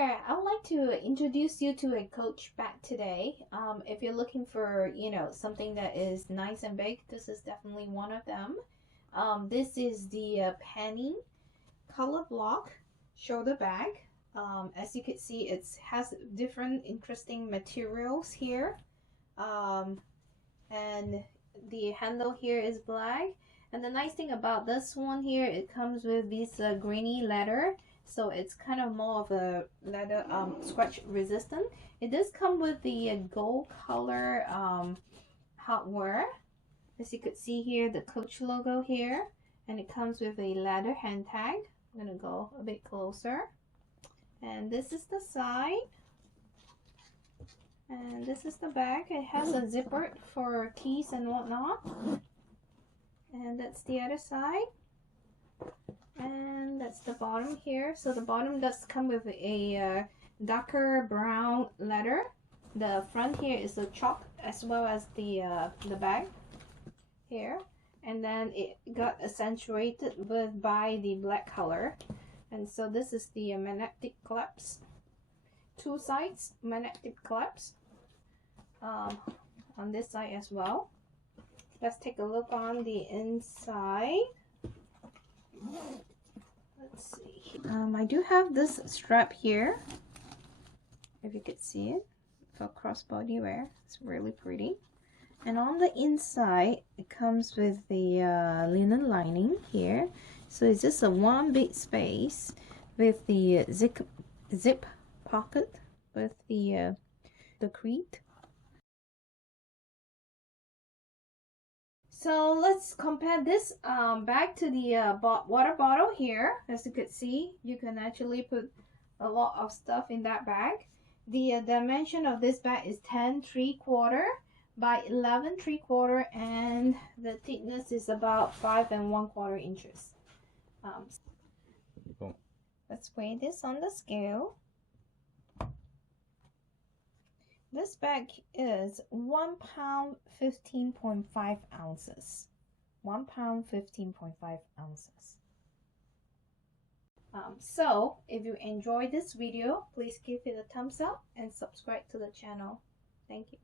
there, I would like to introduce you to a Coach bag today. If you're looking for, something that is nice and big, this is definitely one of them. This is the Pennie Colorblock shoulder bag. As you can see, it has different interesting materials here. And the handle here is black. And the nice thing about this one here, it comes with this grainy leather. So it's kind of more of a leather scratch resistant. It does come with the gold color hardware. As you could see here, the Coach logo here. And it comes with a leather hand tag. I'm going to go a bit closer. And this is the side. And this is the back. It has a zipper for keys and whatnot. And that's the other side. And that's the bottom here. So the bottom does come with a darker brown leather. The front here is a chalk as well as the bag here. And then it got accentuated by the black color. And so this is the magnetic clasps. Two sides magnetic clasps on this side as well. Let's take a look on the inside. Let's see. I do have this strap here, if you could see it, for crossbody wear. It's really pretty. And on the inside, it comes with the linen lining here. So it's just a one big space with the zip pocket with the create. So let's compare this bag to the water bottle here. As you could see, you can actually put a lot of stuff in that bag. The dimension of this bag is 10 3/4 by 11 3/4, and the thickness is about 5 1/4 inches. Let's weigh this on the scale. This bag is 1 pound 15.5 ounces. 1 pound 15.5 ounces. So if you enjoyed this video, please give it a thumbs up and subscribe to the channel. Thank you.